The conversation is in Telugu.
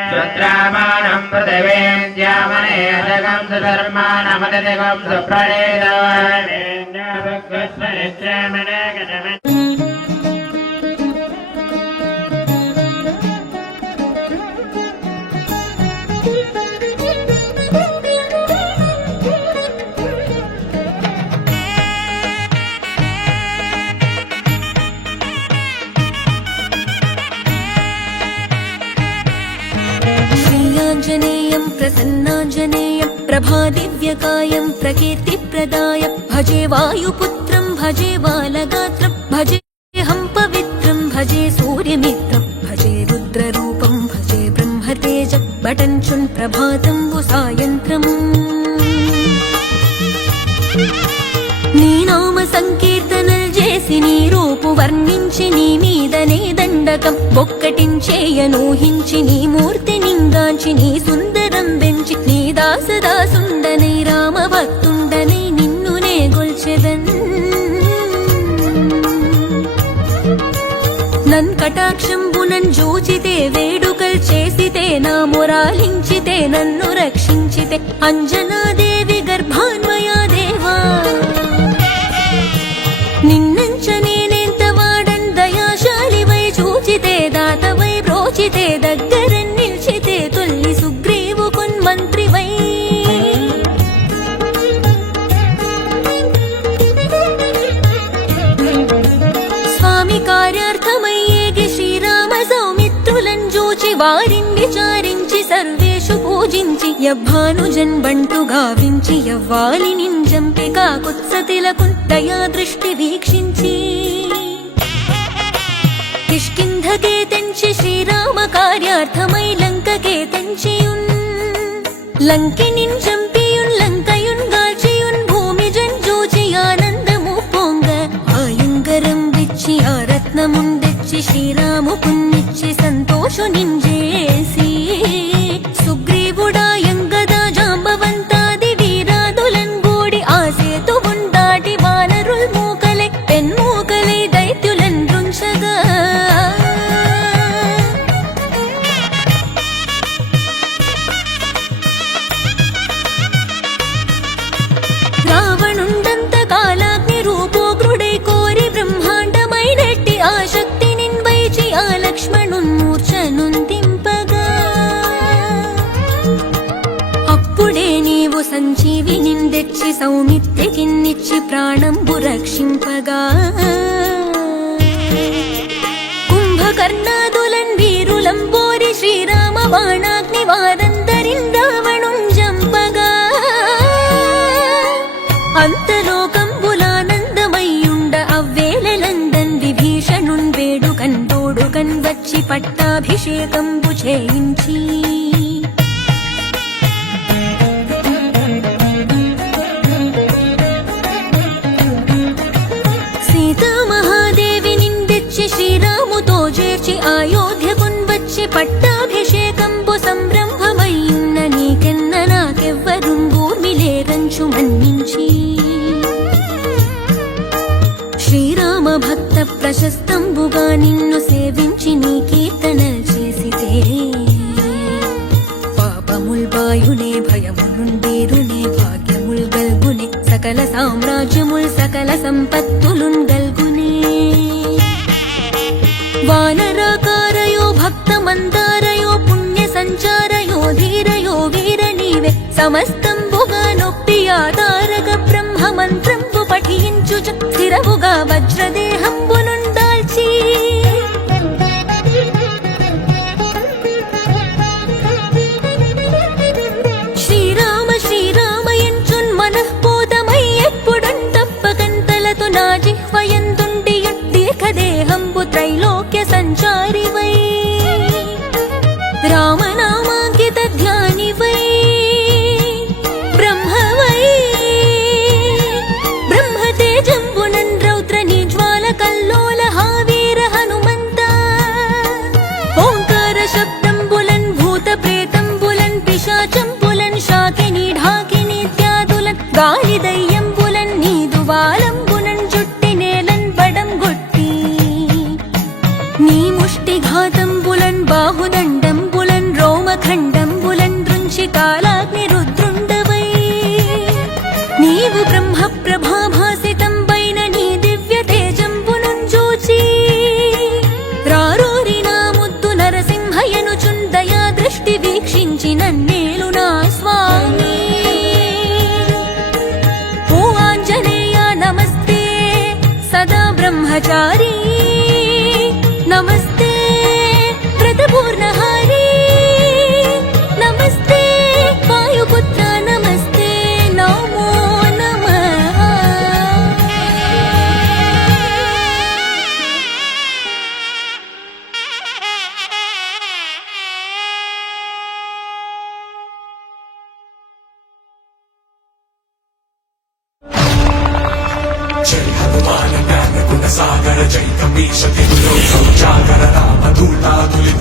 श्रोत्रामाणं पृथिवीन्द्यामनेदकं सुधर्माणमदिगं सुप्रणेदवानेन्द्रभक्तस्वनिश्चयमनगणम आञ्जनेयं प्रसन्नाञ्जनेयं प्रभादिव्यकायं प्रकीर्तिप्रदाय भजे वायुपुत्रं भजे बालगात्रं भजेऽहं पवित्रं भजे सूर्यमित्रं भजे रुद्ररूपं भजे ब्रह्मतेज बटञ्चुन् प्रभातं सायन्त्रम् నీ నామ సంకీర్తనలు చేసి నీ రూపు వర్ణించి నీ మీదనే దండకం బొక్కటించేయనూహించి నీ మూర్తి నింగాంచి నీ సుందరం పెంచి నీ దాసదాసుండనై రామ భక్తుండనై నిన్నునే గొల్చెదన్ నన్ కటాక్షంబునన్ జూచితే వేడుకల్ చేసితే నా మొరాలించితే నన్ను రక్షించితే అంజనాదేవి గర్భాన్వయా దేవా నిన్నంచనేనెంత వాడన్ దయాశాలివై చూచితే దాతవై బ్రోచితే దగ్గర నిల్చితే తొల్లి సుగ్రీవు కొన్మంత్రివై స్వామి కార్యార్థమయ్యేగి శ్రీరామ సౌమిత్రులను చూచి వారిని విచారించి సర్వేషు పూజించి యవ్వానుజన్ బంటు గావించి యవ్వాలి నింజంపి కాకుత్సతిలకు దయా దృష్టి వీక్షించి కిష్కింధకే తెంచి శ్రీరామ కార్యార్థమై లంకకే తెంచియున్ లంకినిన్ చంపియున్ లంకయున్ గాల్చియున్ భూమి జంజూచి ఆనందము పొంగ ఆయుంగరం విచ్చి ఆ రత్నముందెచ్చి శ్రీరాము పున్నిచ్చి సంతోషు నింజేసి సుగ్రీవుడాయంగదా జాంబవంతాది వీరాదులన్ గూడి ఆ సేతువున్ దాటి వానరుల్ మూకలై పెన్మూకలై దైత్యులన్ రుంచగా రావణుండంత కాలాగ్ని రూపోగ్రుడై కోరి బ్రహ్మాండమైనట్టి ఆ శక్తి నిన్వైచి ఆ లక్ష్మణున్ మూర్ఛనుందింపగా అప్పుడే నీవు సంజీవి నిందెచ్చి సౌమిత్యకిన్నిచ్చి ప్రాణంబు రక్షింపగా కుంభకర్ణాదులన్ వీరులంబోరి శ్రీరామ బాణాగ్ని వారందరిన్ రావణుంజంపగా అంతలోకంబులానందమయ్యుండ అవ్వేళలందన్ విభీషణున్ వేడుకన్ తోడుకన్ వచ్చి పట్టాభిషేకంబు చేయించి సీతామహాదేవి నిందెచ్చి శ్రీరాముతో చేర్చి అయోధ్యకున్ వచ్చి పట్టాభిషేకంబు సంరంభమయ్యున్న నీకెన్న నాకెవ్వరుంబూర్మిలేరంచు మన్నించి శ్రీరామ భక్త ప్రశస్తంబుగా నిన్ను సేవించి నీ కీర్తనలు చేసితే పాపముల్ బాయునే భయములుండేరునే భాగ్యముల్ గల్గునే సకల సామ్రాజ్యముల్ సకల సంపత్తులున్ గల్గునే వానరాకారయో భక్త మందారయో పుణ్య సంచారయో ధీరయో వీర నీవే సమస్తంబుగా నొప్పి ఆధారక బ్రహ్మ మంత్రంబు పఠించు స్థిరవుగా వజ్రదేహంబునుందాల్చి శ్రీరామ శ్రీరామయంచున్ మనఃపూతమై ఎప్పుడున్ తప్పకంతలతో నా జిహ్వయందుండి దీర్ఘదేహంబు త్రైలోక్య సంచారివై రామనామాంకిత ధ్యానివై బ్రహ్మవై బ్రహ్మతేజంబునన్ రౌద్ర నిజ్వాల కల్లో సాగర జైకమీష దిగులో సౌజాగర రామ దూలాదులి